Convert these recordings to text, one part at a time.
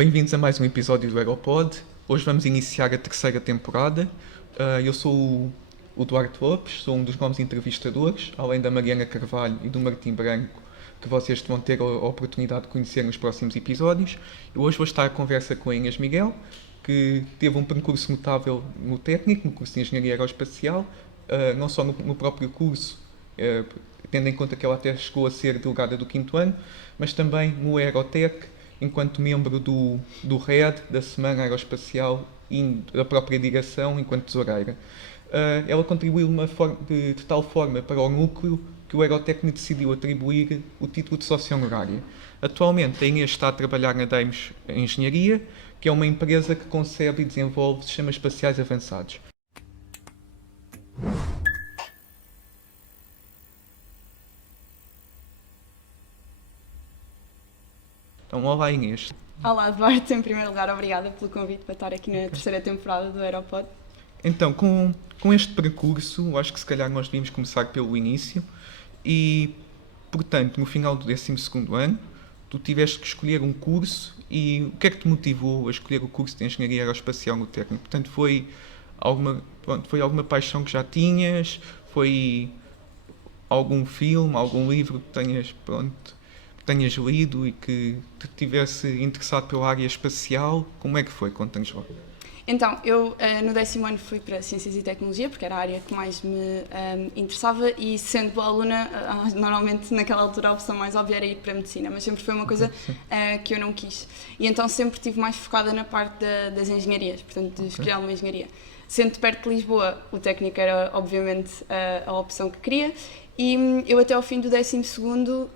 Bem-vindos a mais um episódio do Aeropod. Hoje vamos iniciar a terceira temporada. Eu sou o Duarte Lopes, sou um dos novos entrevistadores, além da Mariana Carvalho e do Martim Branco, que vocês vão ter a oportunidade de conhecer nos próximos episódios. Eu hoje vou estar à conversa com a Inês Miguel, que teve um percurso notável no técnico, no curso de Engenharia Aeroespacial, não só no próprio curso, tendo em conta que ela até chegou a ser delegada do quinto ano, mas também no Aerotec, enquanto membro do RED, da Semana Aeroespacial e da própria direção, enquanto tesoureira. Ela contribuiu de tal forma para o núcleo que o Aerotécnico decidiu atribuir o título de sócia honorária. Atualmente, a Inês está a trabalhar na Deimos Engenharia, que é uma empresa que concebe e desenvolve sistemas espaciais avançados. Então, olá Inês. Olá, Duarte. Em primeiro lugar, obrigada pelo convite para estar aqui na terceira temporada do Aeropod. Então, com este percurso, acho que se calhar nós devíamos começar pelo início e, portanto, no final do 12º ano, tu tiveste que escolher um curso e o que é que te motivou a escolher o curso de Engenharia Aeroespacial no técnico? Portanto, foi alguma paixão que já tinhas? Foi algum filme, algum livro que tenhas lido e que te tivesse interessado pela área espacial? Como é que foi? Conta-nos lá. Então, eu no 10º ano fui para Ciências e Tecnologia, porque era a área que mais me interessava, e sendo boa aluna, normalmente naquela altura a opção mais óbvia era ir para a Medicina, mas sempre foi uma coisa que eu não quis. E então sempre estive mais focada na parte das engenharias, portanto de escolher uma engenharia. Sendo perto de Lisboa, o técnico era obviamente a opção que queria, e eu até ao fim do 12º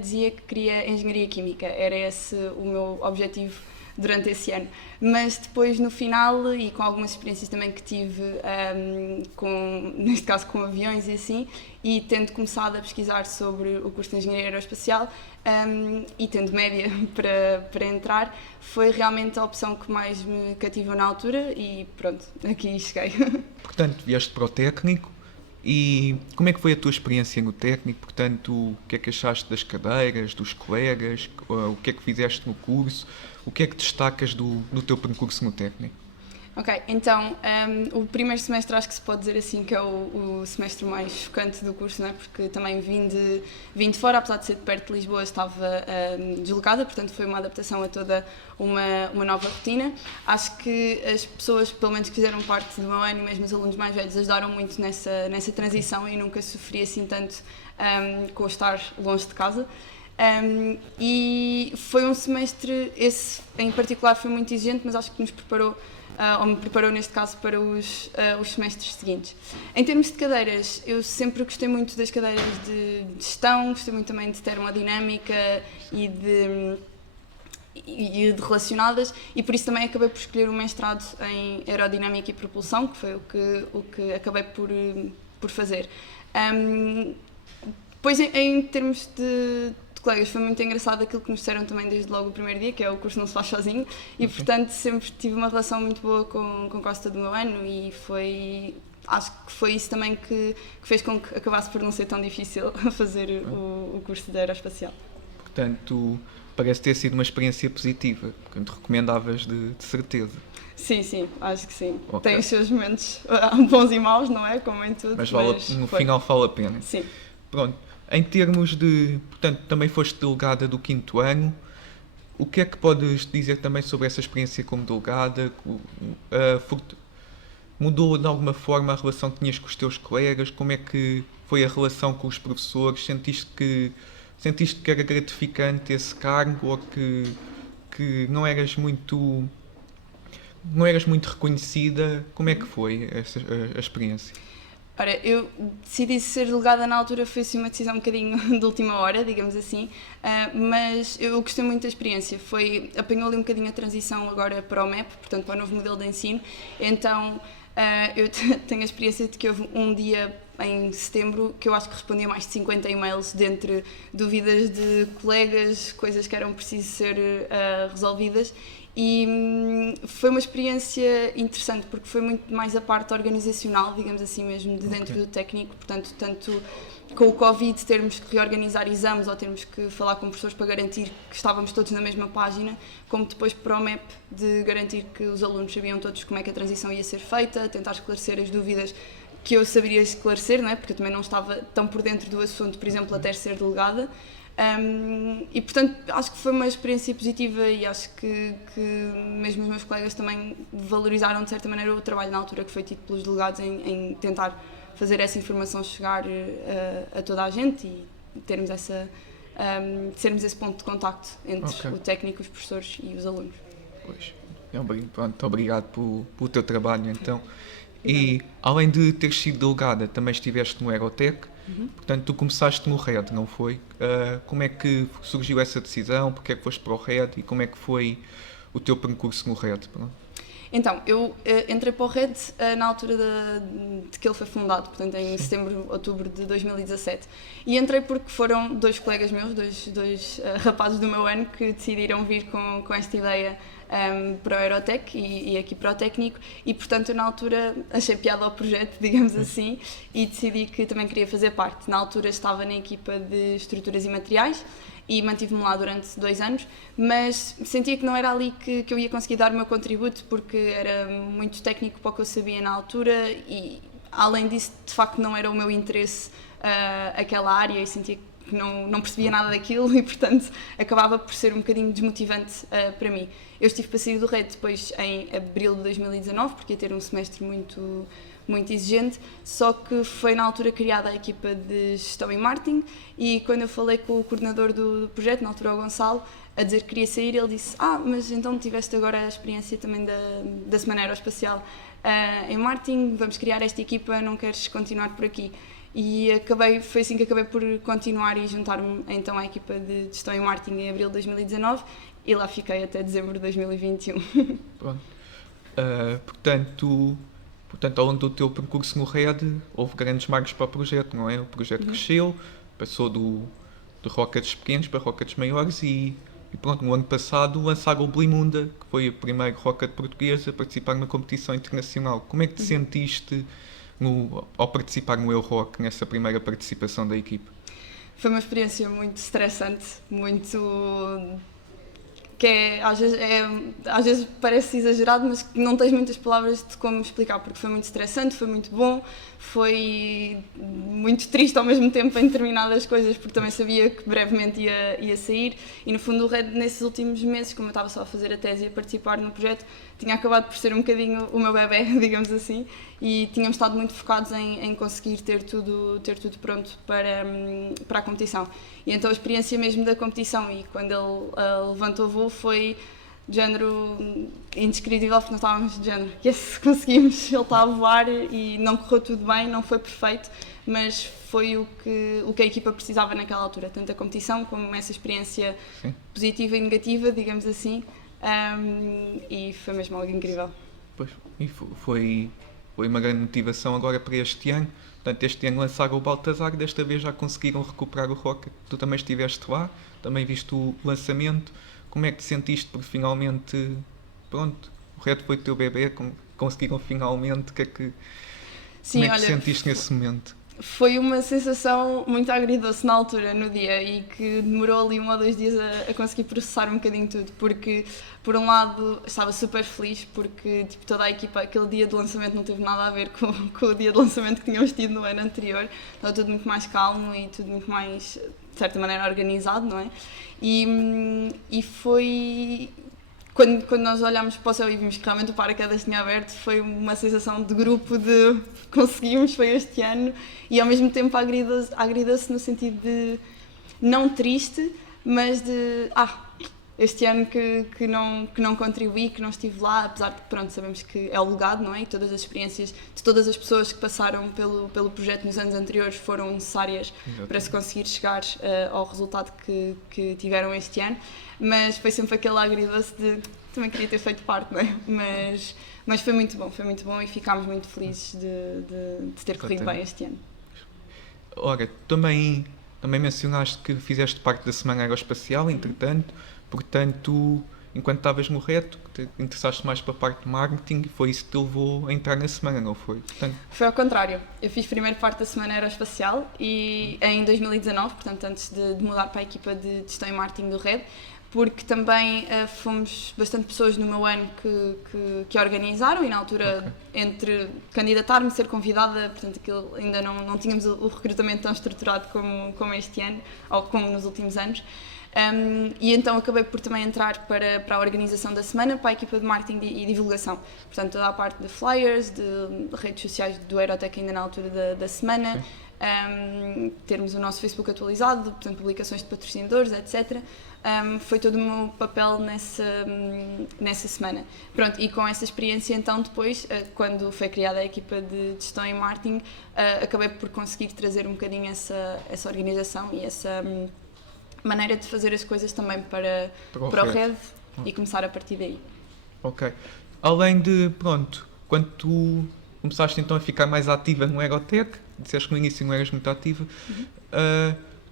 dizia que queria Engenharia Química, era esse o meu objetivo durante esse ano. Mas depois, no final, e com algumas experiências também que tive, neste caso com aviões e assim, e tendo começado a pesquisar sobre o curso de Engenharia Aeroespacial e tendo média para entrar, foi realmente a opção que mais me cativou na altura e pronto, aqui cheguei. Portanto, vieste para o técnico e como é que foi a tua experiência no técnico? Portanto, o que é que achaste das cadeiras, dos colegas, o que é que fizeste no curso? O que é que destacas do teu percurso no técnico? Ok, então o primeiro semestre acho que se pode dizer assim que é o semestre mais chocante do curso, não é? Porque também vim de fora, apesar de ser de perto de Lisboa, estava deslocada, portanto foi uma adaptação a toda uma nova rotina. Acho que as pessoas, pelo menos que fizeram parte do meu ano, e mesmo os alunos mais velhos, ajudaram muito nessa transição e nunca sofri assim tanto com estar longe de casa. E foi um semestre, esse em particular foi muito exigente, mas acho que nos preparou, ou me preparou neste caso, para os semestres seguintes. Em termos de cadeiras, eu sempre gostei muito das cadeiras de gestão, gostei muito também de termodinâmica e de relacionadas, e por isso também acabei por escolher o mestrado em aerodinâmica e propulsão, que foi o que acabei por fazer. Depois, em termos de colegas, foi muito engraçado aquilo que nos disseram também desde logo o primeiro dia, que é o curso não se faz sozinho, e portanto sempre tive uma relação muito boa com Costa do meu ano, e acho que foi isso também que fez com que acabasse por não ser tão difícil fazer o curso de aeroespacial. Portanto, parece ter sido uma experiência positiva, portanto recomendavas de certeza. Sim, acho que sim. Okay. Tem os seus momentos bons e maus, não é? Como em tudo. Mas no final vale a pena. Sim. Pronto. Em termos de... Portanto, também foste delegada do quinto ano. O que é que podes dizer também sobre essa experiência como delegada? Mudou de alguma forma a relação que tinhas com os teus colegas? Como é que foi a relação com os professores? Sentiste que era gratificante esse cargo ou que não eras muito reconhecida? Como é que foi a experiência? Ora, eu decidi ser delegada na altura, foi assim uma decisão um bocadinho de última hora, digamos assim, mas eu gostei muito da experiência. Apanhou ali um bocadinho a transição agora para o MEP, portanto para o novo modelo de ensino, então eu tenho a experiência de que houve um dia em setembro que eu acho que respondi a mais de 50 e-mails dentre dúvidas de colegas, coisas que eram precisas ser resolvidas. E foi uma experiência interessante porque foi muito mais a parte organizacional, digamos assim mesmo, de dentro do técnico, portanto, tanto com o Covid termos que reorganizar exames ou termos que falar com professores para garantir que estávamos todos na mesma página, como depois para o MEP de garantir que os alunos sabiam todos como é que a transição ia ser feita, tentar esclarecer as dúvidas que eu saberia esclarecer, não é? Porque eu também não estava tão por dentro do assunto, por exemplo, até ser delegada. E portanto acho que foi uma experiência positiva e acho que mesmo os meus colegas também valorizaram de certa maneira o trabalho na altura que foi tido pelos delegados em tentar fazer essa informação chegar a toda a gente e termos sermos esse ponto de contacto entre o técnico, os professores e os alunos. Pois, pronto, obrigado pelo teu trabalho então. E além de teres sido delegada, também estiveste no Aerotech. Portanto, tu começaste no RED, não foi? Como é que surgiu essa decisão? Porque é que foste para o RED e como é que foi o teu percurso no RED? Pronto. Então, eu entrei para o RED na altura de que ele foi fundado, portanto em setembro, outubro de 2017. E entrei porque foram dois colegas meus, dois rapazes do meu ano, que decidiram vir com esta ideia para o Aerotech e aqui para o técnico e portanto eu na altura achei piada ao projeto, digamos assim, e decidi que também queria fazer parte. Na altura estava na equipa de estruturas e materiais e mantive-me lá durante 2 anos, mas sentia que não era ali que eu ia conseguir dar o meu contributo porque era muito técnico para o que eu sabia na altura e além disso de facto não era o meu interesse aquela área e sentia que não percebia nada daquilo e, portanto, acabava por ser um bocadinho desmotivante para mim. Eu estive para sair do RED depois em abril de 2019, porque ia ter um semestre muito exigente, só que foi na altura criada a equipa de gestão e marketing e quando eu falei com o coordenador do projeto, na altura o Gonçalo, a dizer que queria sair, ele disse: mas então tiveste agora a experiência também da Semana Aeroespacial em marketing, vamos criar esta equipa, não queres continuar por aqui? E foi assim que acabei por continuar e juntar-me então à equipa de gestão e marketing em abril de 2019 e lá fiquei até dezembro de 2021. Pronto. Portanto, ao longo do teu percurso no RED, houve grandes marcos para o projeto, não é? O projeto cresceu, passou de rockets pequenos para rockets maiores e pronto, no ano passado lançaram o Blimunda, que foi o primeiro rocket português a participar na competição internacional. Como é que te sentiste ao participar no Eurorock, nessa primeira participação da equipe? Foi uma experiência muito estressante, às vezes parece exagerado, mas não tens muitas palavras de como explicar, porque foi muito estressante, foi muito bom, foi muito triste ao mesmo tempo em determinadas coisas, porque também sabia que brevemente ia sair e no fundo o RED nesses últimos meses, como eu estava só a fazer a tese e a participar no projeto, tinha acabado por ser um bocadinho o meu bebé, digamos assim, e tínhamos estado muito focados em conseguir ter tudo pronto para a competição. E então a experiência mesmo da competição e quando ele levantou o voo foi de género indescritível, porque nós estávamos de género, yes, conseguimos, ele está a voar e não correu tudo bem, não foi perfeito, mas foi o que a equipa precisava naquela altura, tanto a competição como essa experiência positiva e negativa, digamos assim, e foi mesmo algo incrível. Pois, e foi uma grande motivação agora para este ano. Portanto, este ano lançaram o Baltazar, desta vez já conseguiram recuperar o Rocket. Tu também estiveste lá, também viste o lançamento. Como é que te sentiste por finalmente, pronto, o Red foi o teu bebê, conseguiram finalmente, como é que te sentiste nesse momento? Foi uma sensação muito agridoce na altura, no dia, e que demorou ali 1 ou 2 dias a conseguir processar um bocadinho tudo, porque por um lado estava super feliz, porque toda a equipa, aquele dia de lançamento não teve nada a ver com o dia de lançamento que tínhamos tido no ano anterior, estava tudo muito mais calmo e tudo muito mais, de certa maneira, organizado, não é? E foi... Quando nós olhámos para o céu e vimos que realmente o paraquedas tinha aberto, foi uma sensação de grupo de conseguimos, foi este ano, e ao mesmo tempo agridoce no sentido de não triste, mas de este ano que não contribuí, que não estive lá, apesar de pronto, sabemos que é o legado, não é? E todas as experiências de todas as pessoas que passaram pelo projeto nos anos anteriores foram necessárias para se conseguir chegar ao resultado que tiveram este ano, mas foi sempre aquele agridoce de também queria ter feito parte, não é? Mas foi muito bom e ficámos muito felizes de ter corrido bem este ano. Ora, também mencionaste que fizeste parte da Semana Aeroespacial, entretanto, portanto, enquanto estavas no reto, que te interessaste mais para a parte de marketing e foi isso que te levou a entrar na semana, não foi? Portanto, Foi ao contrário. Eu fiz primeiro parte da semana aeroespacial e em 2019, portanto antes de mudar para a equipa de gestão e marketing do Red, porque também fomos bastante pessoas no meu ano que organizaram e na altura entre candidatar-me, ser convidada, portanto aquilo ainda não tínhamos o recrutamento tão estruturado como este ano, ou como nos últimos anos. E então acabei por também entrar para a organização da semana, para a equipa de marketing e divulgação. Portanto, toda a parte de flyers, de redes sociais do Aerotech ainda na altura da semana, termos o nosso Facebook atualizado, portanto, publicações de patrocinadores, etc. Foi todo o meu papel nessa semana. Pronto, e com essa experiência, então, depois, quando foi criada a equipa de gestão e marketing, acabei por conseguir trazer um bocadinho essa organização e essa maneira de fazer as coisas também para o Red e começar a partir daí. Ok. Além de, pronto, quando tu começaste então a ficar mais ativa no Aerotech, disseste que no início não eras muito ativa,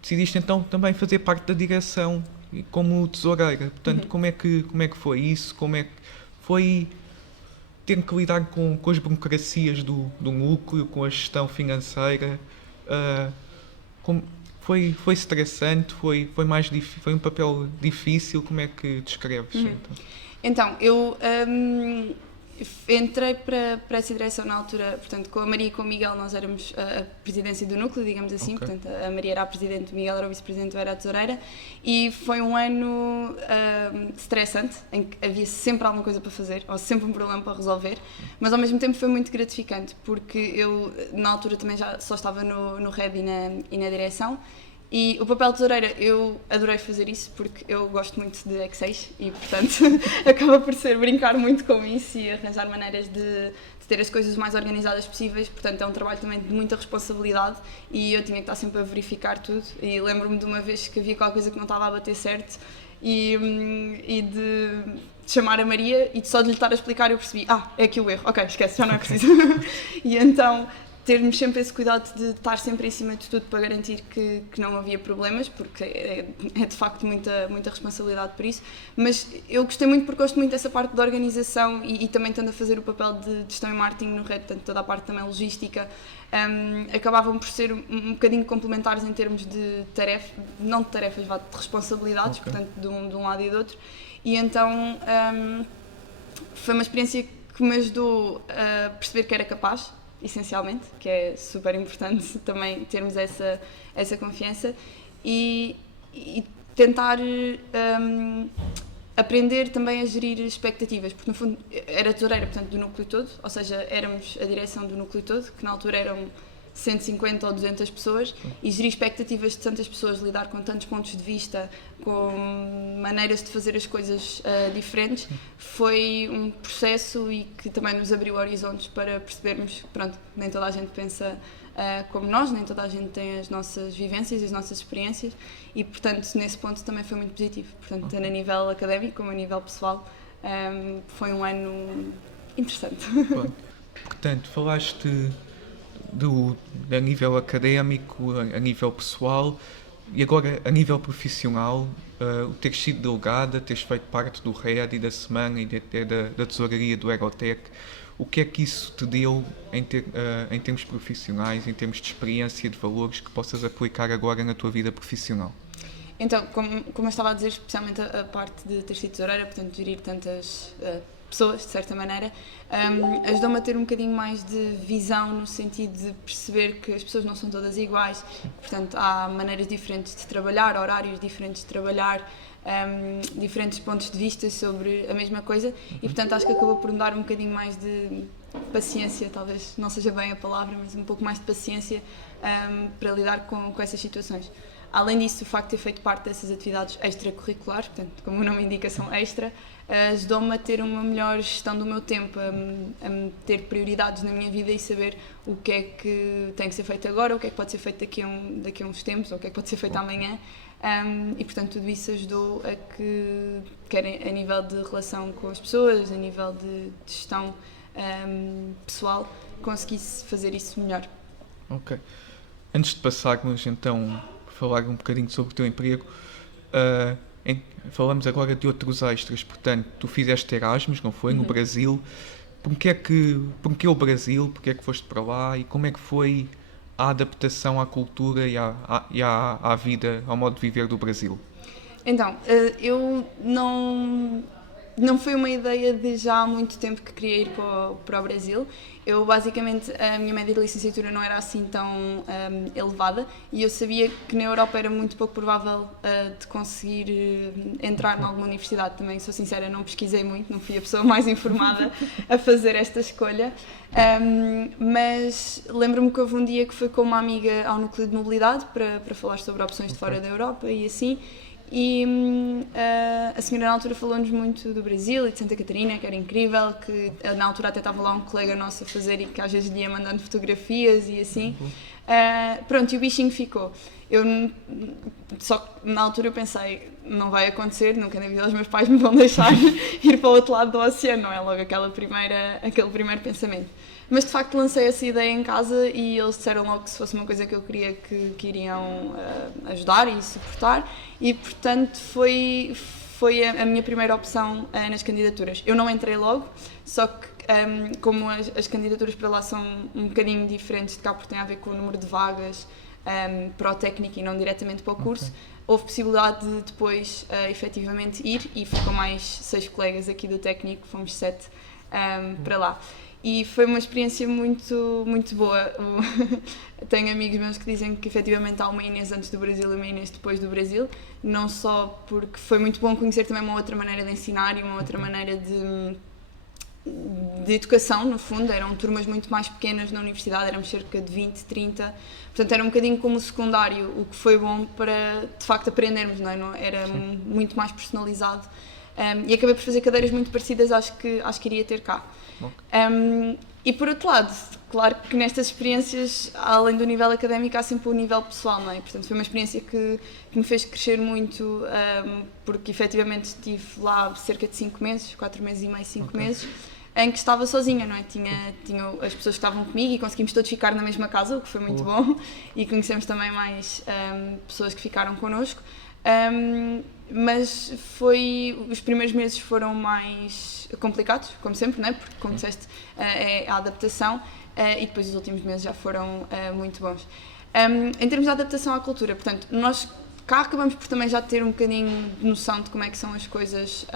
decidiste então também fazer parte da direção como tesoureira. Portanto, como é que foi isso? Como é que foi ter que lidar com as burocracias do núcleo, com a gestão financeira? Foi estressante? Foi um papel difícil? Como é que descreves? Então, eu entrei para essa direção na altura, portanto, com a Maria e com o Miguel, nós éramos a presidência do núcleo, digamos assim, portanto, a Maria era a presidente, o Miguel era o vice-presidente, eu era a tesoureira, e foi um ano estressante, em que havia sempre alguma coisa para fazer, ou sempre um problema para resolver, mas ao mesmo tempo foi muito gratificante, porque eu, na altura, também já só estava no Red e na direção. E o papel de tesoureira, eu adorei fazer isso porque eu gosto muito de Excel e, portanto, acaba por ser brincar muito com isso e arranjar maneiras de ter as coisas o mais organizadas possíveis. Portanto, é um trabalho também de muita responsabilidade e eu tinha que estar sempre a verificar tudo. E lembro-me de uma vez que havia qualquer coisa que não estava a bater certo e de chamar a Maria e só de lhe estar a explicar eu percebi, é aqui o erro, ok, esquece, já não é preciso. E então termos sempre esse cuidado de estar sempre em cima de tudo para garantir que não havia problemas, porque é de facto muita responsabilidade por isso, mas eu gostei muito porque gosto muito dessa parte da organização e também estando a fazer o papel de gestão e marketing no Red, portanto toda a parte também logística, acabavam por ser um bocadinho complementares em termos de tarefas, não de tarefas, de responsabilidades, portanto de um lado e do outro, e então foi uma experiência que me ajudou a perceber que era capaz, essencialmente, que é super importante também termos essa confiança e tentar aprender também a gerir expectativas, porque no fundo era tesoureira, portanto, do núcleo todo, ou seja, éramos a direção do núcleo todo, que na altura eram 150 ou 200 pessoas, e gerir expectativas de tantas pessoas, lidar com tantos pontos de vista, com maneiras de fazer as coisas diferentes, foi um processo e que também nos abriu horizontes para percebermos que, pronto, nem toda a gente pensa como nós, nem toda a gente tem as nossas vivências, as nossas experiências e, portanto, nesse ponto também foi muito positivo. Portanto, tanto a nível académico como a nível pessoal, foi um ano interessante. Portanto, falaste a nível académico, a nível pessoal e agora a nível profissional, o teres sido delegada, teres feito parte do RED e da semana e da tesouraria do Aerotech, o que é que isso te deu em termos profissionais, em termos de experiência, de valores que possas aplicar agora na tua vida profissional? Então, como eu estava a dizer, especialmente a parte de ter sido tesoureira, portanto, gerir tantas pessoas, de certa maneira, ajudou-me a ter um bocadinho mais de visão no sentido de perceber que as pessoas não são todas iguais, portanto, há maneiras diferentes de trabalhar, horários diferentes de trabalhar, diferentes pontos de vista sobre a mesma coisa e, portanto, acho que acabou por me dar um bocadinho mais de paciência, talvez não seja bem a palavra, mas um pouco mais de paciência para lidar com essas situações. Além disso, o facto de ter feito parte dessas atividades extracurriculares, portanto, como o nome indica, são extra, ajudou-me a ter uma melhor gestão do meu tempo, a ter prioridades na minha vida e saber o que é que tem que ser feito agora, o que é que pode ser feito daqui a uns tempos, ou o que é que pode ser feito amanhã. E, portanto, tudo isso ajudou a que, quer a nível de relação com as pessoas, a nível de gestão pessoal, conseguisse fazer isso melhor. Ok. Antes de passarmos, então, a falar um bocadinho sobre o teu emprego, falamos agora de outros extras, portanto, tu fizeste Erasmus, não foi? No Brasil. Porquê o Brasil? Porquê é que foste para lá? E como é que foi a adaptação à cultura e à vida, ao modo de viver do Brasil? Então, eu não foi uma ideia de já há muito tempo que queria ir para o Brasil. Eu, basicamente, a minha média de licenciatura não era assim tão elevada e eu sabia que na Europa era muito pouco provável de conseguir entrar em alguma universidade. Também, sou sincera, não pesquisei muito, não fui a pessoa mais informada a fazer esta escolha. Mas lembro-me que houve um dia que fui com uma amiga ao núcleo de mobilidade para falar sobre opções de fora da Europa e assim. E a senhora na altura falou-nos muito do Brasil e de Santa Catarina, que era incrível, que na altura até estava lá um colega nosso a fazer e que às vezes ia mandando fotografias e assim. Pronto, e o bichinho ficou. Só que na altura eu pensei, não vai acontecer, nunca na vida os meus pais me vão deixar ir para o outro lado do oceano, não é logo aquele primeiro pensamento. Mas de facto lancei essa ideia em casa e eles disseram logo que se fosse uma coisa que eu queria que iriam ajudar e suportar e portanto foi a minha primeira opção nas candidaturas. Eu não entrei logo, só que como as candidaturas para lá são um bocadinho diferentes de cá porque têm a ver com o número de vagas para o técnico e não diretamente para o curso, houve possibilidade de depois efetivamente ir e fui com mais 6 colegas aqui do técnico, fomos 7 para lá. E foi uma experiência muito, muito boa. Tenho amigos meus que dizem que efetivamente há uma Inês antes do Brasil e uma Inês depois do Brasil, não só porque foi muito bom conhecer também uma outra maneira de ensinar e uma outra maneira de educação, no fundo, eram turmas muito mais pequenas na universidade, éramos cerca de 20, 30, portanto era um bocadinho como o secundário, o que foi bom para de facto aprendermos, não é? Era muito mais personalizado e acabei por fazer cadeiras muito parecidas às que iria ter cá. E por outro lado, claro que nestas experiências, além do nível académico, há sempre o nível pessoal, não é? Portanto, foi uma experiência que me fez crescer muito, porque efetivamente estive lá cerca de 5 meses, 4 meses e meio, 5 meses, em que estava sozinha, não é? Tinha as pessoas que estavam comigo e conseguimos todos ficar na mesma casa, o que foi muito bom, e conhecemos também mais pessoas que ficaram connosco. Mas os primeiros meses foram mais complicados, como sempre, não é? Porque, como disseste, é a adaptação e depois os últimos meses já foram muito bons. Em termos de adaptação à cultura, portanto, nós cá acabamos por também já ter um bocadinho de noção de como é que são as coisas.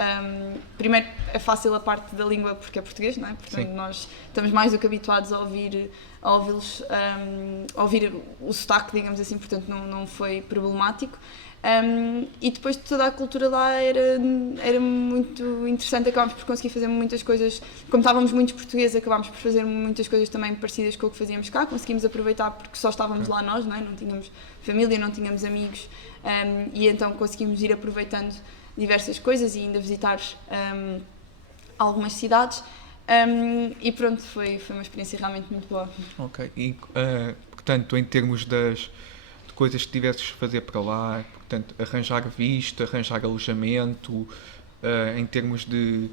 Primeiro, é fácil a parte da língua porque é português, não é? Portanto, nós estamos mais do que habituados a ouvi-los, a ouvir o sotaque, digamos assim, portanto não foi problemático. E depois de toda a cultura lá era muito interessante, acabámos por conseguir fazer muitas coisas, como estávamos muitos portugueses, acabámos por fazer muitas coisas também parecidas com o que fazíamos cá, conseguimos aproveitar porque só estávamos lá nós, não é? Não tínhamos família, não tínhamos amigos, e então conseguimos ir aproveitando diversas coisas e ainda visitar algumas cidades, e pronto, foi uma experiência realmente muito boa. Ok, e portanto em termos de coisas que tivesses de fazer para lá, portanto, arranjar visto, arranjar alojamento, em termos de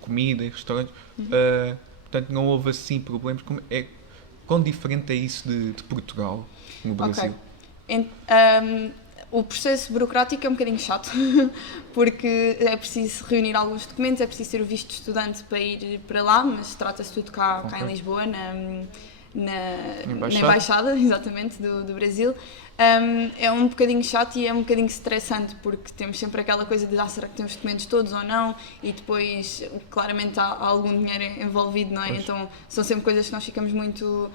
comida e restaurantes, portanto, não houve assim problemas. Quão diferente é isso de Portugal, no Brasil? O processo burocrático é um bocadinho chato, porque é preciso reunir alguns documentos, é preciso ter o visto de estudante para ir para lá, mas trata-se tudo cá em Lisboa, na Embaixada, exatamente, do Brasil. É um bocadinho chato e é um bocadinho estressante porque temos sempre aquela coisa de será que temos documentos todos ou não, e depois claramente há algum dinheiro envolvido, não é? Pois. Então são sempre coisas que nós ficamos muito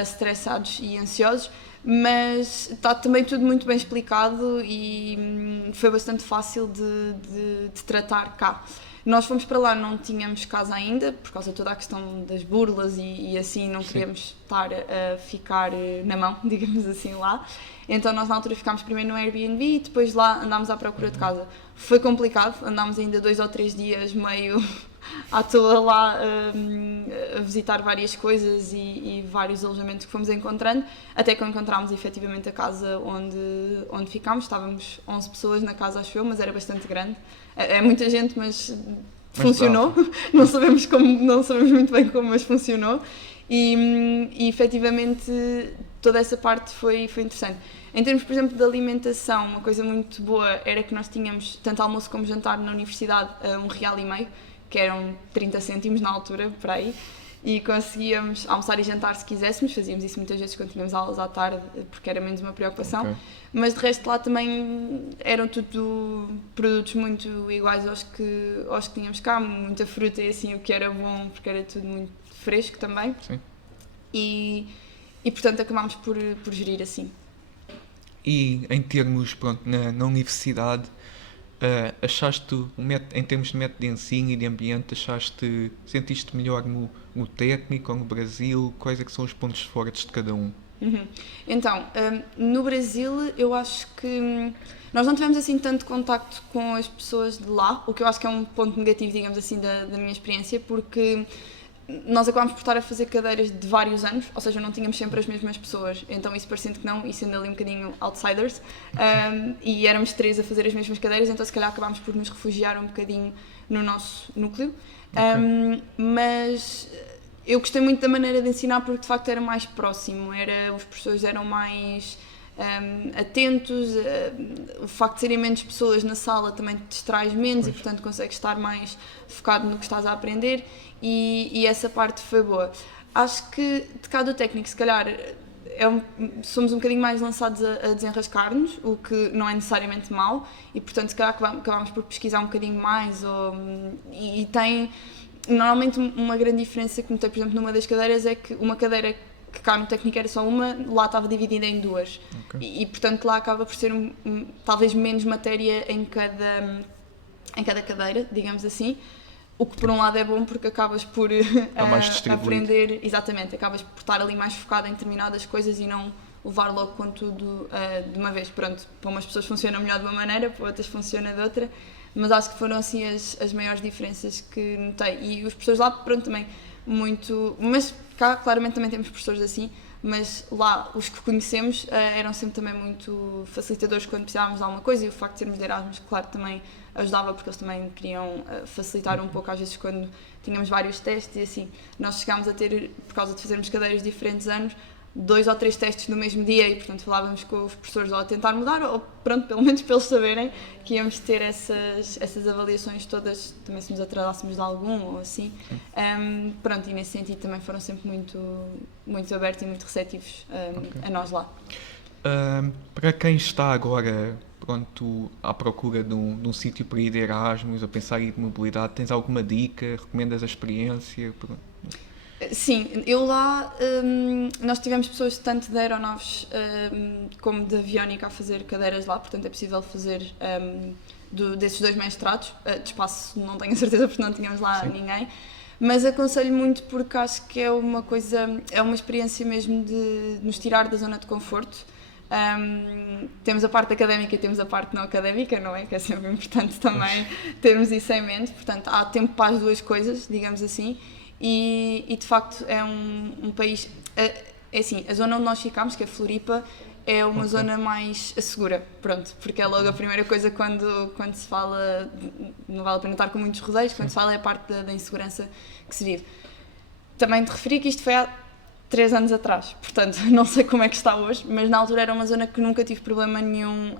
estressados e ansiosos, mas está também tudo muito bem explicado e foi bastante fácil de tratar cá. Nós fomos para lá, não tínhamos casa ainda, por causa de toda a questão das burlas e assim, não queríamos estar a ficar na mão, digamos assim, lá. Então nós na altura ficámos primeiro no Airbnb e depois lá andámos à procura de casa. Foi complicado, andámos ainda 2 ou 3 dias meio à toa lá a visitar várias coisas e vários alojamentos que fomos encontrando, até que encontrámos efetivamente a casa onde ficámos. Estávamos 11 pessoas na casa, acho eu, mas era bastante grande. É muita gente, mas funcionou. Não sabemos muito bem como, mas funcionou. E efetivamente toda essa parte foi interessante. Em termos, por exemplo, de alimentação, uma coisa muito boa era que nós tínhamos tanto almoço como jantar na universidade a R$1,50, que eram 30 cêntimos na altura, por aí, e conseguíamos almoçar e jantar se quiséssemos, fazíamos isso muitas vezes quando tínhamos aulas à tarde, porque era menos uma preocupação, mas de resto lá também eram tudo produtos muito iguais aos que tínhamos cá, muita fruta e assim, o que era bom, porque era tudo muito fresco também. Sim. E portanto acabámos por gerir assim. E em termos, pronto, na universidade, achaste, em termos de método de ensino e de ambiente, sentiste melhor no técnico ou no Brasil? Quais é que são os pontos fortes de cada um? Então, no Brasil eu acho que nós não tivemos assim tanto contacto com as pessoas de lá, o que eu acho que é um ponto negativo, digamos assim, da minha experiência, porque nós acabámos por estar a fazer cadeiras de vários anos, ou seja, não tínhamos sempre as mesmas pessoas, então isso parecendo que não, e sendo ali um bocadinho outsiders, e éramos 3 a fazer as mesmas cadeiras, então se calhar acabámos por nos refugiar um bocadinho no nosso núcleo, mas eu gostei muito da maneira de ensinar porque de facto era mais próximo, os professores eram mais atentos, o facto de serem menos pessoas na sala também te distrais menos e portanto consegues estar mais focado no que estás a aprender e essa parte foi boa. Acho que de cá do técnico se calhar somos um bocadinho mais lançados a desenrascar-nos, o que não é necessariamente mau e portanto se calhar acabamos por pesquisar um bocadinho mais e tem normalmente uma grande diferença que notei, por exemplo, numa das cadeiras é que uma cadeira que cá no técnico era só uma, lá estava dividida em 2 e portanto lá acaba por ser talvez menos matéria em cada cadeira, digamos assim, o que por um lado é bom porque acabas por aprender, exatamente, acabas por estar ali mais focado em determinadas coisas e não levar logo com tudo de uma vez. Pronto, para umas pessoas funciona melhor de uma maneira, para outras funciona de outra, mas acho que foram assim as maiores diferenças que notei. E os professores lá, pronto, também muito, mas cá claramente também temos professores assim, mas lá os que conhecemos eram sempre também muito facilitadores quando precisávamos de alguma coisa e o facto de sermos de Erasmus, claro, também ajudava porque eles também queriam facilitar um pouco às vezes quando tínhamos vários testes e assim, nós chegámos a ter, por causa de fazermos cadeiras diferentes anos, 2 ou 3 testes no mesmo dia e portanto falávamos com os professores ou a tentar mudar ou pronto, pelo menos para eles saberem que íamos ter essas avaliações todas, também se nos atrasássemos de algum ou assim, pronto, e nesse sentido também foram sempre muito, muito abertos e muito receptivos a nós lá. Para quem está agora pronto, à procura de um sítio para ir de Erasmus, a pensar em ir de mobilidade, tens alguma dica? Recomendas a experiência? Sim, eu lá, nós tivemos pessoas tanto de aeronaves como de aviónica a fazer cadeiras lá, portanto é possível fazer desses 2 mestrados, de espaço não tenho a certeza porque não tínhamos lá ninguém, mas aconselho muito porque acho que é uma experiência mesmo de nos tirar da zona de conforto. Temos a parte académica e temos a parte não académica, não é? Que é sempre importante também termos isso em mente, portanto há tempo para as 2 coisas, digamos assim. E de facto é um país, é assim, a zona onde nós ficámos, que é Floripa, é uma zona mais segura, pronto, porque é logo a primeira coisa quando se fala, não vale a pena estar com muitos rodeios, quando se fala é a parte da insegurança que se vive. Também te referi que isto foi há 3 anos atrás, portanto não sei como é que está hoje, mas na altura era uma zona que nunca tive problema nenhum,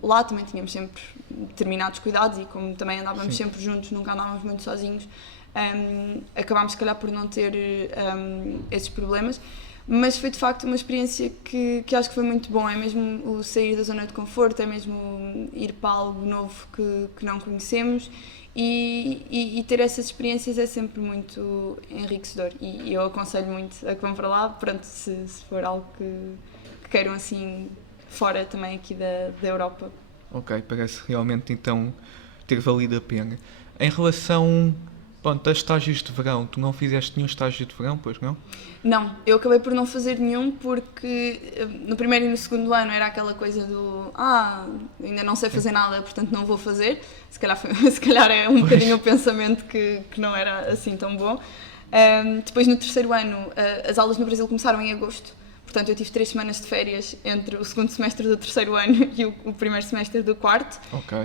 lá também tínhamos sempre determinados cuidados e como também andávamos sempre juntos, nunca andávamos muito sozinhos, acabámos se calhar por não ter esses problemas, mas foi de facto uma experiência que acho que foi muito bom, é mesmo o sair da zona de conforto, é mesmo ir para algo novo que não conhecemos e ter essas experiências é sempre muito enriquecedor e eu aconselho muito a que vão para lá, pronto, se for algo que queiram assim fora também aqui da Europa. Ok, parece realmente então ter valido a pena. Em relação a estágios de verão, tu não fizeste nenhum estágio de verão, pois não? Não, eu acabei por não fazer nenhum porque no primeiro e no segundo ano era aquela coisa do ainda não sei fazer nada, portanto não vou fazer. Se calhar é um bocadinho o pensamento que não era assim tão bom. Depois no terceiro ano as aulas no Brasil começaram em agosto, portanto eu tive 3 semanas de férias entre o segundo semestre do terceiro ano e o primeiro semestre do quarto,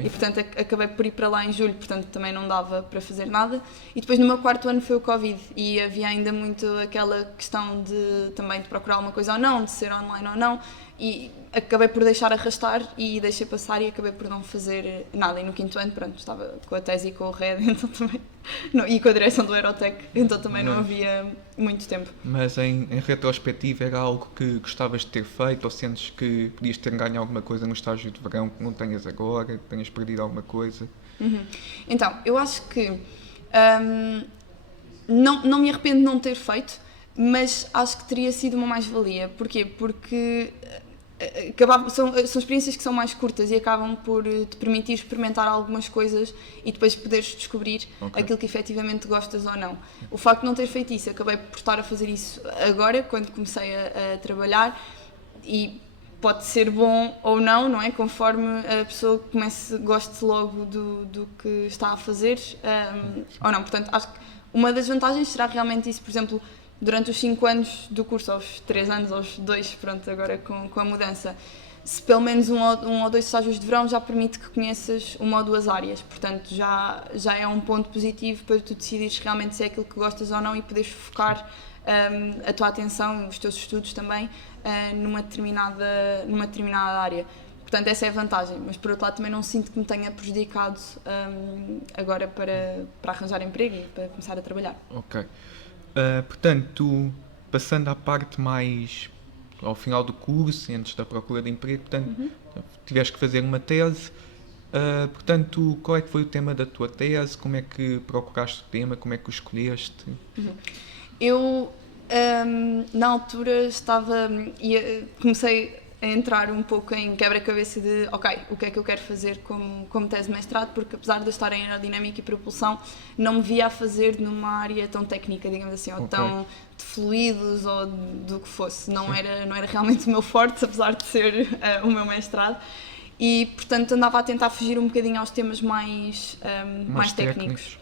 e portanto acabei por ir para lá em julho, portanto também não dava para fazer nada. E depois no meu quarto ano foi o Covid e havia ainda muito aquela questão também de procurar alguma coisa ou não, de ser online ou não, e acabei por deixar arrastar e deixei passar e acabei por não fazer nada. E no quinto ano, pronto, estava com a tese e com o RED, então também, e com a direção do Aerotech, então também não havia muito tempo. Mas em retrospectiva era algo que gostavas de ter feito, ou sentes que podias ter ganho alguma coisa no estágio de verão que não tenhas agora, que tenhas perdido alguma coisa? Então, eu acho que não me arrependo de não ter feito, mas acho que teria sido uma mais-valia. Porquê? Porque são experiências que são mais curtas e acabam por te permitir experimentar algumas coisas e depois poderes descobrir aquilo que efetivamente gostas ou não. O facto de não ter feito isso, acabei por estar a fazer isso agora, quando comecei a trabalhar, e pode ser bom ou não, não é? Conforme a pessoa goste logo do que está a fazer, ou não. Portanto, acho que uma das vantagens será realmente isso, por exemplo, durante os 5 anos do curso, aos 3 anos, aos 2, pronto, agora com a mudança, se pelo menos um ou dois estágios de verão já permite que conheças uma ou duas áreas, portanto já é um ponto positivo para tu decidires realmente se é aquilo que gostas ou não e poderes focar a tua atenção, os teus estudos também, numa determinada área. Portanto, essa é a vantagem, mas por outro lado também não sinto que me tenha prejudicado agora para arranjar emprego e para começar a trabalhar. Ok. Portanto, passando à parte mais ao final do curso, antes da procura de emprego, portanto, tiveste que fazer uma tese. Portanto, qual é que foi o tema da tua tese? Como é que procuraste o tema? Como é que o escolheste? Eu, na altura, comecei a entrar um pouco em quebra-cabeça de, o que é que eu quero fazer como tese de mestrado, porque apesar de eu estar em aerodinâmica e propulsão, não me via a fazer numa área tão técnica, digamos assim, ou tão de fluidos ou do que fosse. Não era realmente o meu forte, apesar de ser o meu mestrado. E, portanto, andava a tentar fugir um bocadinho aos temas mais técnicos.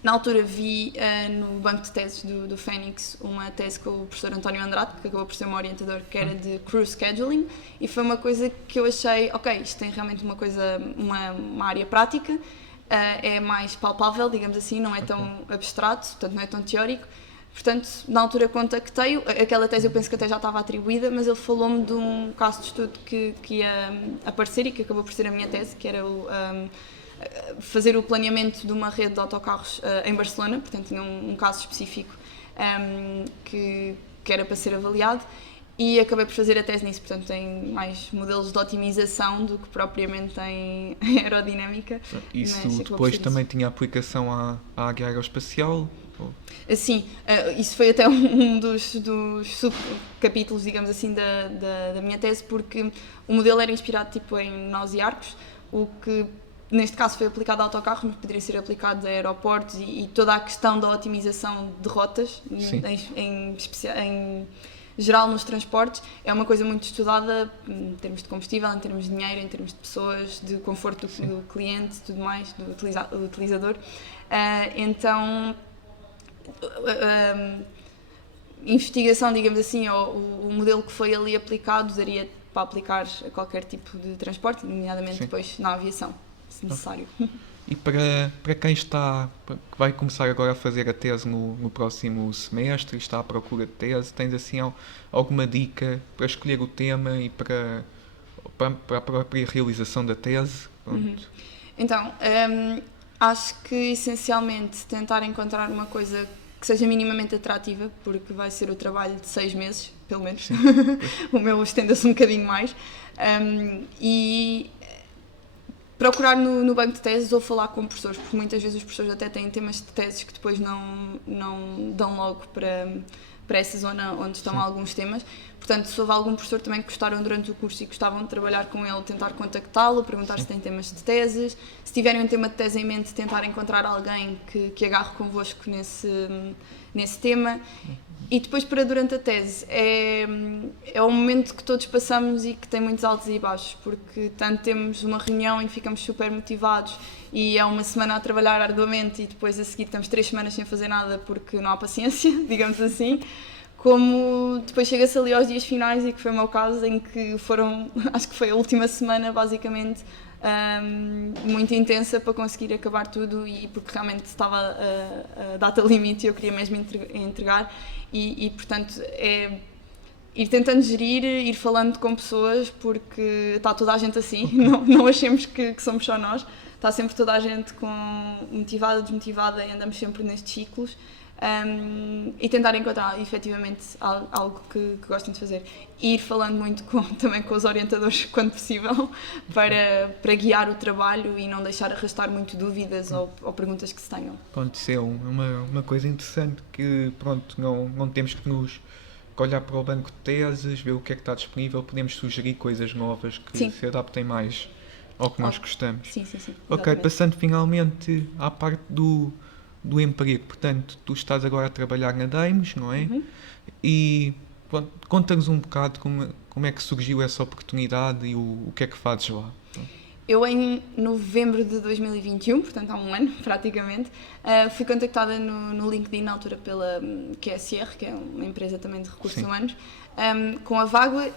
Na altura vi no banco de teses do Fênix uma tese com o professor António Andrade, que acabou por ser um orientador, que era de crew scheduling, e foi uma coisa que eu achei, isto tem realmente uma área prática, é mais palpável, digamos assim, não é tão abstrato, portanto não é tão teórico. Portanto, na altura contactei-o, aquela tese eu penso que até já estava atribuída, mas ele falou-me de um caso de estudo que ia aparecer e que acabou por ser a minha tese, que era fazer o planeamento de uma rede de autocarros em Barcelona, portanto tinha um caso específico que era para ser avaliado, e acabei por fazer a tese nisso, portanto tem mais modelos de otimização do que propriamente em aerodinâmica. Isso depois também tinha aplicação à área aeroespacial? Sim, isso foi até um dos subcapítulos, digamos assim, da minha tese, porque o modelo era inspirado em nós e arcos, o que neste caso foi aplicado a autocarros, mas poderia ser aplicado a aeroportos e toda a questão da otimização de rotas, em geral nos transportes, é uma coisa muito estudada em termos de combustível, em termos de dinheiro, em termos de pessoas, de conforto do cliente, tudo mais, do utilizador. Então, investigação, digamos assim, ou o modelo que foi ali aplicado daria para aplicar a qualquer tipo de transporte, nomeadamente depois na aviação, se necessário. E para quem que vai começar agora a fazer a tese no próximo semestre e está à procura de tese, tens assim alguma dica para escolher o tema e para a própria realização da tese? Então, acho que essencialmente tentar encontrar uma coisa que seja minimamente atrativa, porque vai ser o trabalho de 6 meses, pelo menos. O meu estende-se um bocadinho mais. E procurar no banco de teses ou falar com professores, porque muitas vezes os professores até têm temas de teses que depois não dão logo para essa zona onde estão alguns temas. Portanto, se houve algum professor também que gostaram durante o curso e gostavam de trabalhar com ele, tentar contactá-lo, perguntar se tem temas de teses. Se tiverem um tema de tese em mente, tentar encontrar alguém que agarre convosco nesse tema. E depois, para durante a tese, é um momento que todos passamos e que tem muitos altos e baixos, porque tanto temos uma reunião em que ficamos super motivados e é uma semana a trabalhar arduamente e depois a seguir estamos 3 semanas sem fazer nada porque não há paciência, digamos assim, como depois chega-se ali aos dias finais, e que foi o meu caso, em que foram, acho que foi a última semana basicamente, muito intensa para conseguir acabar tudo, e porque realmente estava a data limite e eu queria mesmo entregar, e portanto é ir tentando gerir, ir falando com pessoas, porque está toda a gente assim, não achemos que somos só nós, está sempre toda a gente motivada, desmotivada, e andamos sempre nestes ciclos. E tentar encontrar efetivamente algo que gostem de fazer. E ir falando muito também com os orientadores quando possível, para guiar o trabalho e não deixar arrastar muito dúvidas ou perguntas que se tenham. Pronto, isso é uma coisa interessante, que pronto, não temos que olhar para o banco de teses, ver o que é que está disponível, podemos sugerir coisas novas que Sim. se adaptem mais ao que nós gostamos. Sim. Ok, passando finalmente à parte do emprego. Portanto, tu estás agora a trabalhar na Daimos, não é? Uhum. E pronto, conta-nos um bocado como é que surgiu essa oportunidade e o que é que fazes lá. Eu, em novembro de 2021, portanto há um ano praticamente, fui contactada no LinkedIn, na altura, pela QSR, que é uma empresa também de recursos humanos, com a vaga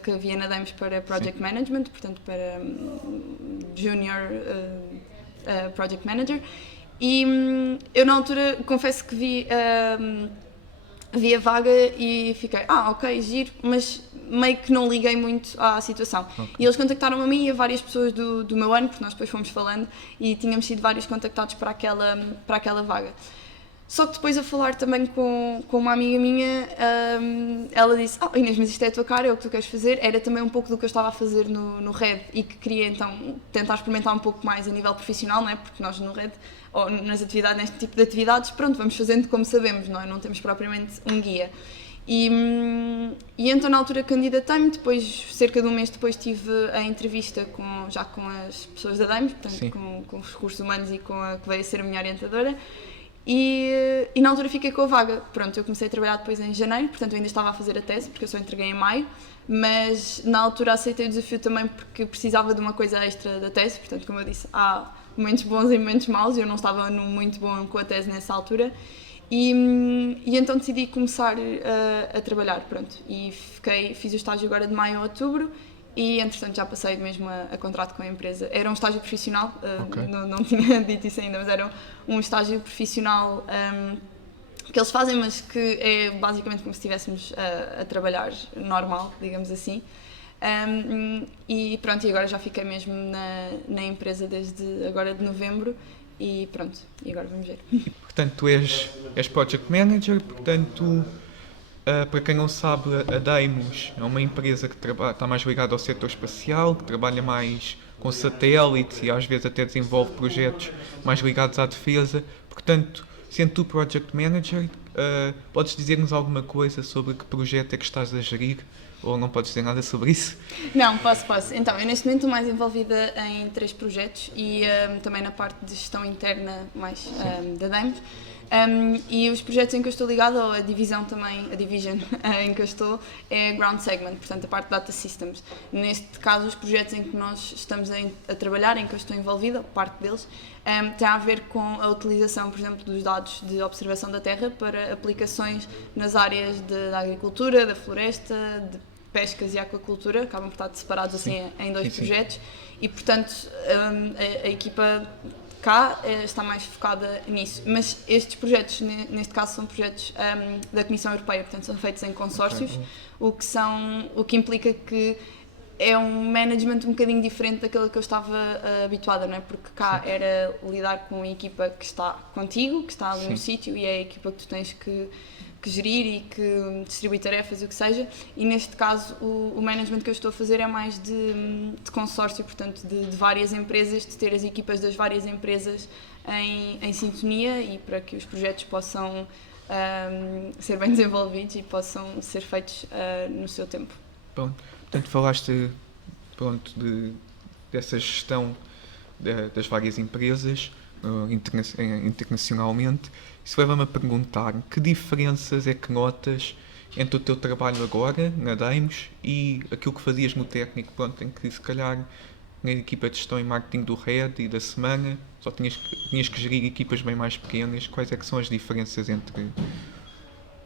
que havia na Daimos para Project Management, portanto para Junior Project Manager. E eu, na altura, confesso que vi a vaga e fiquei, ok, giro, mas meio que não liguei muito à situação. Okay. E eles contactaram-me a mim e a várias pessoas do meu ano, porque nós depois fomos falando, e tínhamos sido vários contactados para aquela vaga. Só que depois, a falar também com uma amiga minha, ela disse, Inês, mas isto é a tua cara, é o que tu queres fazer. Era também um pouco do que eu estava a fazer no Red, e que queria então tentar experimentar um pouco mais a nível profissional, não é? Porque nós no Red, ou neste tipo de atividades, pronto, vamos fazendo como sabemos, não é? Não temos propriamente um guia. E então, na altura, candidatei-me. Depois, cerca de um mês depois, tive a entrevista já com as pessoas da Daimos, portanto com os recursos humanos, e com a que veio a ser a minha orientadora. E na altura fiquei com a vaga. Pronto, eu comecei a trabalhar depois em janeiro, portanto eu ainda estava a fazer a tese, porque eu só entreguei em maio, mas na altura aceitei o desafio também porque precisava de uma coisa extra da tese. Portanto, como eu disse, há momentos bons e momentos maus, e eu não estava muito bom com a tese nessa altura, e então decidi começar a trabalhar, pronto, e fiz o estágio agora de maio a outubro. E, entretanto, já passei mesmo a contrato com a empresa. Era um estágio profissional, okay. não tinha dito isso ainda, mas era um estágio profissional que eles fazem, mas que é basicamente como se estivéssemos a trabalhar normal, digamos assim. E pronto, e agora já fiquei mesmo na empresa desde agora de novembro, e pronto, e agora vamos ver. E, portanto, tu és Project Manager, portanto... para quem não sabe, a Daimos é uma empresa que está mais ligada ao setor espacial, que trabalha mais com satélites e às vezes até desenvolve projetos mais ligados à defesa. Portanto, sendo tu Project Manager, podes dizer-nos alguma coisa sobre que projeto é que estás a gerir? Ou não podes dizer nada sobre isso? Não, posso. Então, eu neste momento estou mais envolvida em 3 projetos, e também na parte de gestão interna mais da Daimos. E os projetos em que eu estou ligada, ou a division em que eu estou, é Ground Segment, portanto a parte de Data Systems. Neste caso, os projetos em que nós estamos a trabalhar, em que eu estou envolvida, parte deles, tem a ver com a utilização, por exemplo, dos dados de observação da Terra para aplicações nas áreas da agricultura, da floresta, de pescas e aquacultura. Acabam por estar separados assim em 2 projetos, e portanto a equipa cá está mais focada nisso, mas estes projetos, neste caso, são projetos da Comissão Europeia, portanto são feitos em consórcios, o que implica que é um management um bocadinho diferente daquilo que eu estava habituada, não é? Porque cá era lidar com a equipa que está contigo, que está ali no sítio, e é a equipa que tu tens que gerir e que distribuir tarefas e o que seja, e neste caso o management que eu estou a fazer é mais de consórcio, portanto de várias empresas, de ter as equipas das várias empresas em sintonia, e para que os projetos possam ser bem desenvolvidos e possam ser feitos no seu tempo. Bom, portanto falaste dessa gestão das várias empresas internacionalmente. Isso leva-me a perguntar que diferenças é que notas entre o teu trabalho agora na Daimos e aquilo que fazias no técnico, em que se calhar na equipa de gestão e marketing do Red e da semana só tinhas que gerir equipas bem mais pequenas. Quais é que são as diferenças entre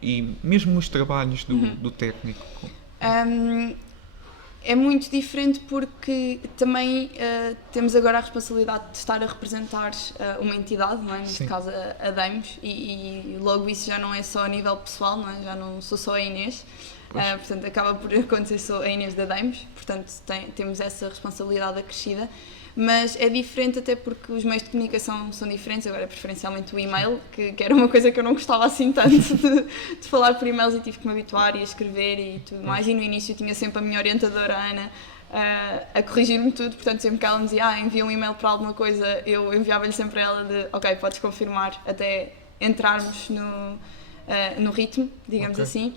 E mesmo nos trabalhos do técnico? É muito diferente porque também temos agora a responsabilidade de estar a representar uma entidade, não é? Neste Sim. caso a Damos, e logo isso já não é só a nível pessoal, não é? Já não sou só a Inês, portanto acaba por acontecer, sou a Inês da Damos, portanto temos essa responsabilidade acrescida. Mas é diferente até porque os meios de comunicação são diferentes, agora preferencialmente o e-mail, que era uma coisa que eu não gostava assim tanto de falar por e-mails e tive que me habituar e a escrever e tudo mais, e no início tinha sempre a minha orientadora, a Ana, a corrigir-me tudo, portanto sempre que ela me dizia envia um e-mail para alguma coisa, eu enviava-lhe sempre a ela de ok, podes confirmar, até entrarmos no ritmo, digamos assim.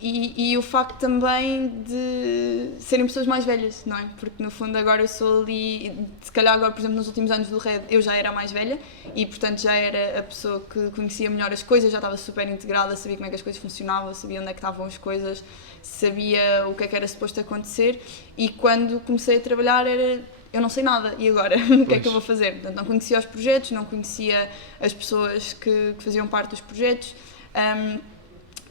E o facto também de serem pessoas mais velhas, não é? Porque no fundo agora eu sou ali, se calhar agora, por exemplo, nos últimos anos do Red eu já era a mais velha e portanto já era a pessoa que conhecia melhor as coisas, já estava super integrada, sabia como é que as coisas funcionavam, sabia onde é que estavam as coisas, sabia o que era suposto acontecer, e quando comecei a trabalhar eu não sei nada, e agora? O que é que eu vou fazer? Portanto, não conhecia os projetos, não conhecia as pessoas que faziam parte dos projetos.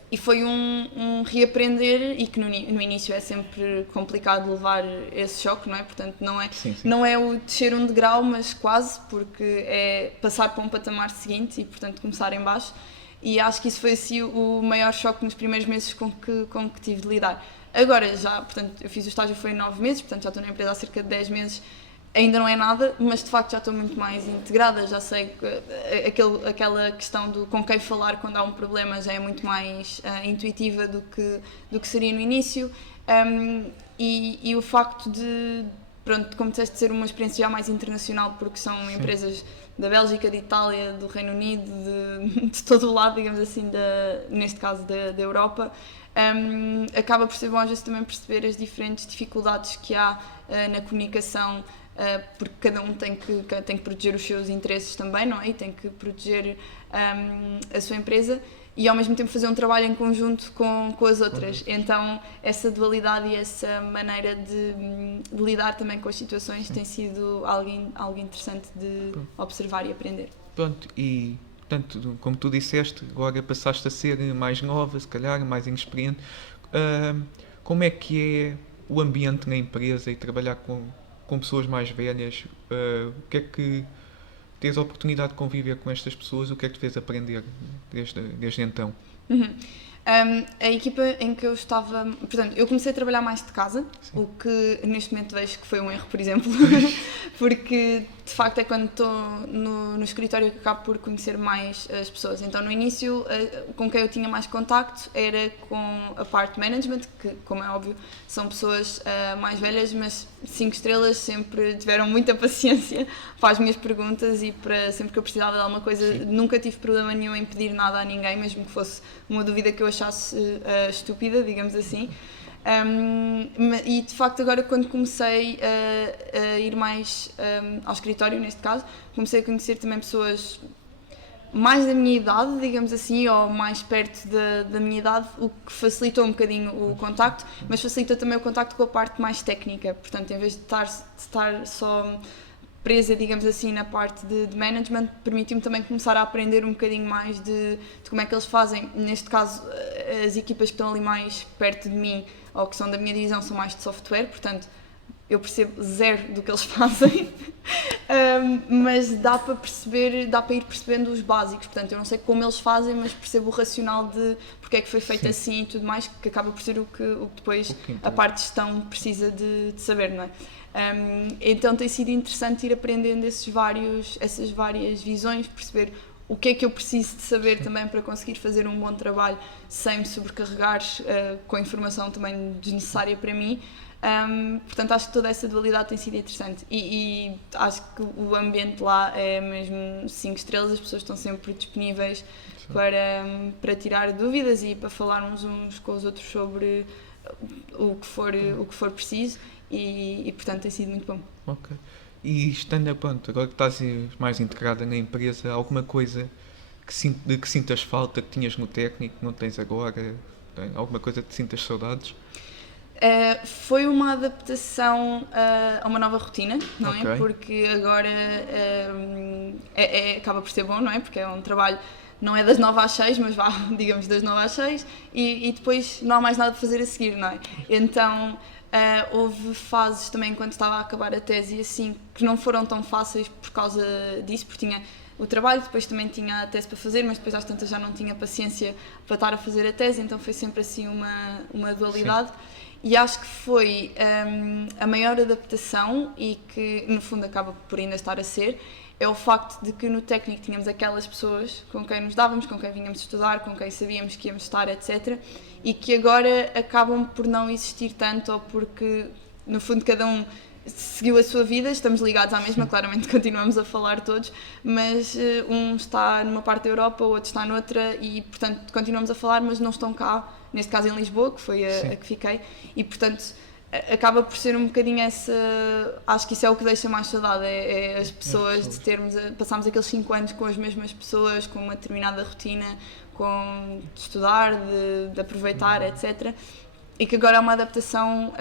E foi um reaprender, e que no início é sempre complicado levar esse choque, não é? Portanto, não é o descer um degrau, mas quase, porque é passar para um patamar seguinte e, portanto, começar em baixo. E acho que isso foi assim o maior choque nos primeiros meses com que tive de lidar. Agora já, portanto, eu fiz o estágio foi em 9 meses, portanto já estou na empresa há cerca de 10 meses. Ainda não é nada, mas de facto já estou muito mais integrada, já sei que aquela questão do com quem falar quando há um problema já é muito mais intuitiva do que seria no início, e o facto de, pronto, como disseste, de ser uma experiência já mais internacional, porque são empresas da Bélgica, de Itália, do Reino Unido, de todo o lado, digamos assim, neste caso da Europa, acaba por ser bom às vezes também perceber as diferentes dificuldades que há na comunicação, porque cada um tem que proteger os seus interesses também, não é? E tem que proteger a sua empresa e ao mesmo tempo fazer um trabalho em conjunto com as outras. Então essa dualidade e essa maneira de lidar também com as situações tem sido algo interessante de observar e aprender. Pronto, e portanto, como tu disseste, agora passaste a ser mais nova, se calhar, mais inexperiente. Como é que é o ambiente na empresa e trabalhar com pessoas mais velhas? O que é que tens a oportunidade de conviver com estas pessoas? O que é que te fez aprender desde então? A equipa em que eu estava, portanto, eu comecei a trabalhar mais de casa, o que neste momento vejo que foi um erro, por exemplo, porque de facto é quando estou no escritório que acabo por conhecer mais as pessoas. Então no início com quem eu tinha mais contacto era com a parte de management, que como é óbvio são pessoas mais velhas, mas 5 estrelas, sempre tiveram muita paciência para as minhas perguntas e para sempre que eu precisava de alguma coisa. Nunca tive problema nenhum em pedir nada a ninguém, mesmo que fosse uma dúvida que eu achasse estúpida, digamos assim. E de facto agora quando comecei a ir mais ao escritório, neste caso, comecei a conhecer também pessoas mais da minha idade, digamos assim, ou mais perto da minha idade, o que facilitou um bocadinho o contacto, mas facilitou também o contacto com a parte mais técnica. Portanto, em vez de estar só presa, digamos assim, na parte de management, permitiu-me também começar a aprender um bocadinho mais de como é que eles fazem. Neste caso, as equipas que estão ali mais perto de mim, ou que são da minha divisão, são mais de software, portanto, eu percebo zero do que eles fazem, mas dá para ir percebendo os básicos. Portanto, eu não sei como eles fazem, mas percebo o racional de porque é que foi feito assim e tudo mais, que acaba por ser o que depois a parte de gestão precisa de saber, não é? Então tem sido interessante ir aprendendo essas várias visões, perceber o que é que eu preciso de saber também para conseguir fazer um bom trabalho sem me sobrecarregar com informação também desnecessária para mim. Portanto, acho que toda essa dualidade tem sido interessante e acho que o ambiente lá é mesmo 5 estrelas, as pessoas estão sempre disponíveis para tirar dúvidas e para falarmos uns com os outros sobre o que for preciso e portanto tem sido muito bom. Ok. E estando a ponto, agora que estás mais integrada na empresa, alguma coisa de que sintas falta, que tinhas no técnico, não tens agora? Alguma coisa que te sintas saudades? Foi uma adaptação a uma nova rotina, não é? Porque agora acaba por ser bom, não é? Porque é um trabalho não é das 9 às 6, mas vá, digamos das 9 às 6, e depois não há mais nada para fazer a seguir, não é? Então houve fases também enquanto estava a acabar a tese assim que não foram tão fáceis por causa disso, porque tinha o trabalho, depois também tinha a tese para fazer, mas depois às tantas já não tinha paciência para estar a fazer a tese, então foi sempre assim uma dualidade. Sim. E acho que foi a maior adaptação, e que no fundo acaba por ainda estar a ser, é o facto de que no técnico tínhamos aquelas pessoas com quem nos dávamos, com quem vínhamos estudar, com quem sabíamos que íamos estar, etc. E que agora acabam por não existir tanto, ou porque no fundo cada um seguiu a sua vida, estamos ligados à mesma, claramente continuamos a falar todos, mas um está numa parte da Europa, o outro está noutra, e portanto continuamos a falar, mas não estão cá, neste caso em Lisboa, que foi a que fiquei, e portanto acaba por ser um bocadinho essa, acho que isso é o que deixa mais saudade, é as pessoas, de passarmos aqueles 5 anos com as mesmas pessoas, com uma determinada rotina, de estudar, de aproveitar, etc. E que agora é uma adaptação,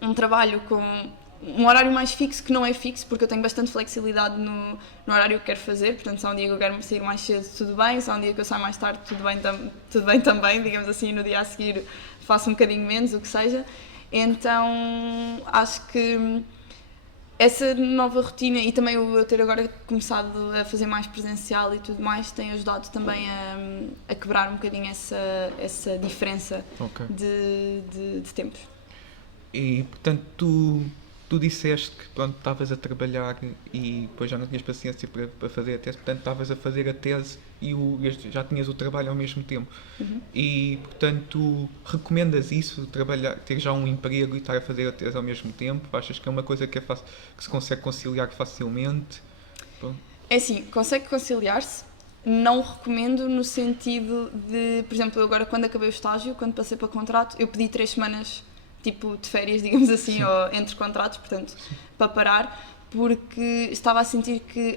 um trabalho com um horário mais fixo, que não é fixo, porque eu tenho bastante flexibilidade no horário que quero fazer, portanto se há um dia que eu quero sair mais cedo, tudo bem, se há um dia que eu saio mais tarde, tudo bem também, digamos assim, no dia a seguir faço um bocadinho menos, o que seja. Então acho que essa nova rotina, e também eu ter agora começado a fazer mais presencial e tudo mais, tem ajudado também a quebrar um bocadinho essa diferença de tempos. E portanto tu disseste que pronto, estavas a trabalhar e depois já não tinhas paciência para fazer a tese, portanto estavas a fazer a tese e já tinhas o trabalho ao mesmo tempo. E portanto tu recomendas isso, ter já um emprego e estar a fazer a tese ao mesmo tempo? Achas que é uma coisa que se consegue conciliar facilmente? Bom. É assim, consegue conciliar-se. Não recomendo no sentido de, por exemplo, eu agora quando acabei o estágio, quando passei para contrato, eu pedi 3 semanas tipo de férias, digamos assim, ou entre contratos, portanto, para parar, porque estava a sentir que,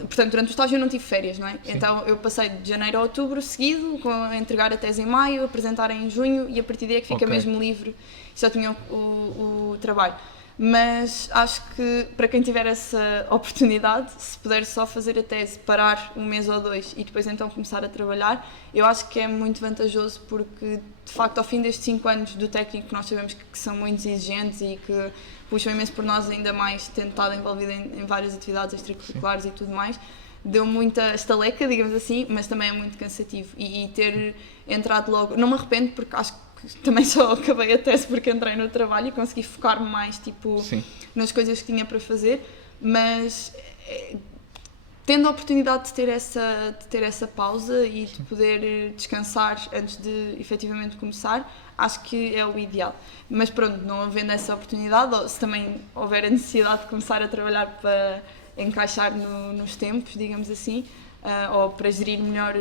portanto, durante o estágio eu não tive férias, não é? Sim. Então eu passei de janeiro a outubro seguido, a entregar a tese em maio, apresentar em junho, e a partir daí é que fica mesmo livre, só tinha o trabalho. Mas acho que para quem tiver essa oportunidade, se puder só fazer a tese, parar 1 mês ou 2 e depois então começar a trabalhar, eu acho que é muito vantajoso, porque de facto ao fim destes 5 anos do técnico, que nós sabemos que são muito exigentes e que puxam imenso por nós, ainda mais tendo estado envolvida em várias atividades extracurriculares e tudo mais, deu muita estaleca, digamos assim, mas também é muito cansativo, e ter entrado logo, não me arrependo, porque acho que também só acabei a tese porque entrei no trabalho e consegui focar-me mais tipo, nas coisas que tinha para fazer, mas tendo a oportunidade de ter essa pausa e de poder descansar antes de efetivamente começar, acho que é o ideal. Mas pronto, não havendo essa oportunidade, ou se também houver a necessidade de começar a trabalhar para encaixar nos tempos, digamos assim, ou para gerir melhor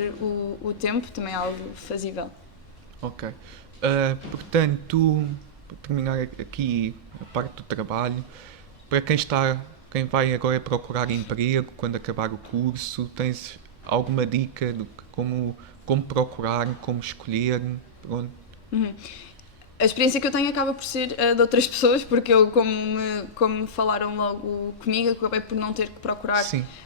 o tempo, também é algo fazível. Ok. Portanto, para terminar aqui a parte do trabalho, para quem vai agora procurar emprego, quando acabar o curso, tens alguma dica de como procurar, como escolher? Pronto. A experiência que eu tenho acaba por ser de outras pessoas, porque eu, como me falaram logo comigo, acabei por não ter que procurar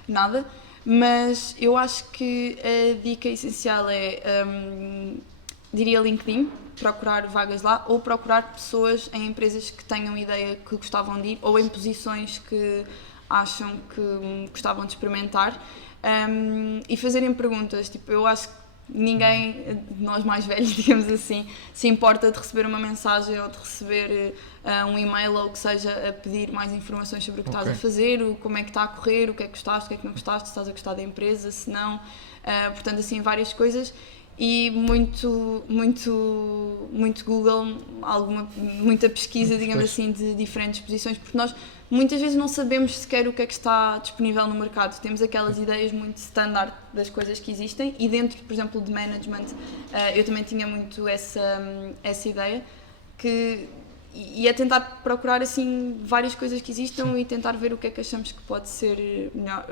nada, mas eu acho que a dica essencial é, diria LinkedIn, procurar vagas lá, ou procurar pessoas em empresas que tenham ideia que gostavam de ir, ou em posições que acham que gostavam de experimentar, e fazerem perguntas. Tipo, eu acho que ninguém de nós mais velhos, digamos assim, se importa de receber uma mensagem ou de receber um e-mail ou o que seja, a pedir mais informações sobre o que estás a fazer, como é que está a correr, o que é que gostaste, o que é que não gostaste, se estás a gostar da empresa, se não, portanto assim várias coisas. E muito Google, muita pesquisa, digamos assim, de diferentes posições, porque nós muitas vezes não sabemos sequer o que é que está disponível no mercado. Temos aquelas ideias muito standard das coisas que existem, e dentro, por exemplo, de management, eu também tinha muito essa ideia, e é tentar procurar assim várias coisas que existam e tentar ver o que é que achamos que pode ser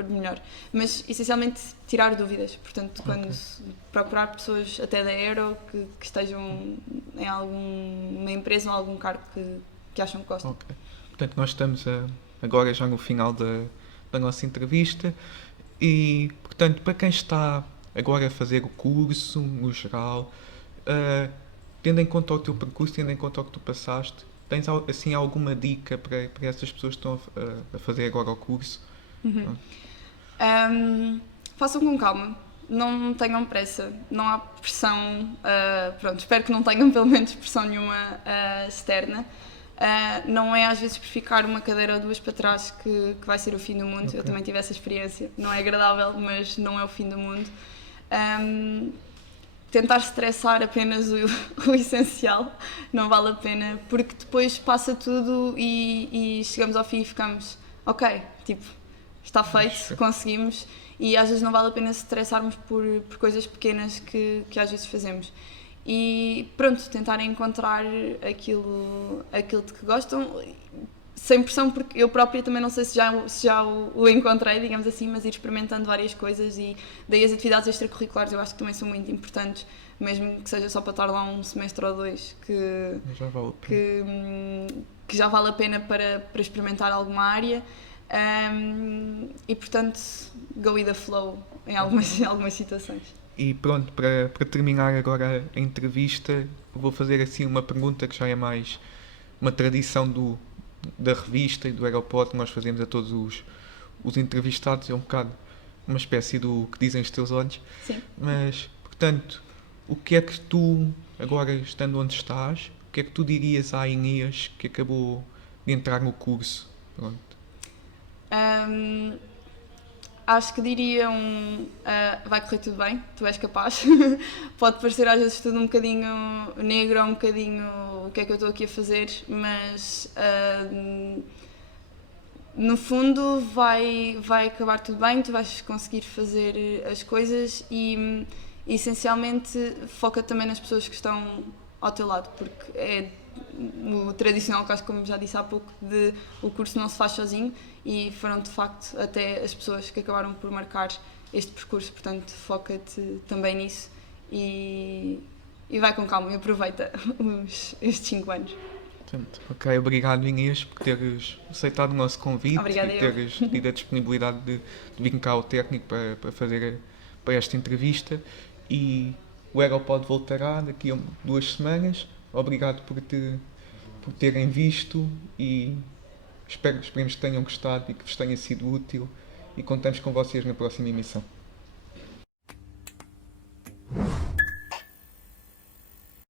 melhor. Mas essencialmente tirar dúvidas, portanto, quando procurar pessoas até da Aero que estejam em alguma empresa ou algum cargo que acham que gostam. Portanto, nós estamos agora já no final da nossa entrevista, E, portanto, para quem está agora a fazer o curso, no geral, tendo em conta o teu percurso, tendo em conta o que tu passaste, tens assim alguma dica para essas pessoas que estão a fazer agora o curso? Façam com calma, não tenham pressa, não há pressão, pronto, espero que não tenham pelo menos pressão nenhuma externa. Não é às vezes por ficar uma cadeira ou duas para trás que vai ser o fim do mundo. Ok. Eu também tive essa experiência, não é agradável, mas não é o fim do mundo. Tentar estressar apenas o essencial não vale a pena, porque depois passa tudo e chegamos ao fim e ficamos ok, tipo, está feito, conseguimos, e às vezes não vale a pena se estressarmos por coisas pequenas que às vezes fazemos. E pronto, tentarem encontrar aquilo de que gostam, sem pressão, porque eu própria também não sei se já o encontrei, digamos assim, mas ir experimentando várias coisas, e daí as atividades extracurriculares eu acho que também são muito importantes, mesmo que seja só para estar lá um semestre ou dois, Já vale a pena. que já vale a pena para experimentar alguma área. E portanto, go with the flow em algumas situações. E pronto, para terminar agora a entrevista, vou fazer assim uma pergunta que já é mais uma tradição da revista e do Aeroporto que nós fazemos a todos os entrevistados, é um bocado uma espécie do que dizem os teus olhos. Sim. Mas, portanto, o que é que tu, agora estando onde estás, o que é que tu dirias à Inês que acabou de entrar no curso? Pronto. Acho que diriam vai correr tudo bem, tu és capaz. Pode parecer às vezes tudo um bocadinho negro ou um bocadinho o que é que eu estou aqui a fazer, mas no fundo vai acabar tudo bem, tu vais conseguir fazer as coisas e essencialmente foca também nas pessoas que estão ao teu lado, porque é o tradicional caso, como já disse há pouco, de o curso não se faz sozinho, e foram de facto até as pessoas que acabaram por marcar este percurso, portanto foca-te também nisso e vai com calma e aproveita estes 5 anos. Portanto, ok, obrigado Inês por teres aceitado o nosso convite. Obrigada e teres tido a disponibilidade de vir cá ao técnico para esta entrevista, e o Aeropod voltará daqui a 2 semanas. Obrigado por terem visto e esperemos que tenham gostado e que vos tenha sido útil, e contamos com vocês na próxima emissão.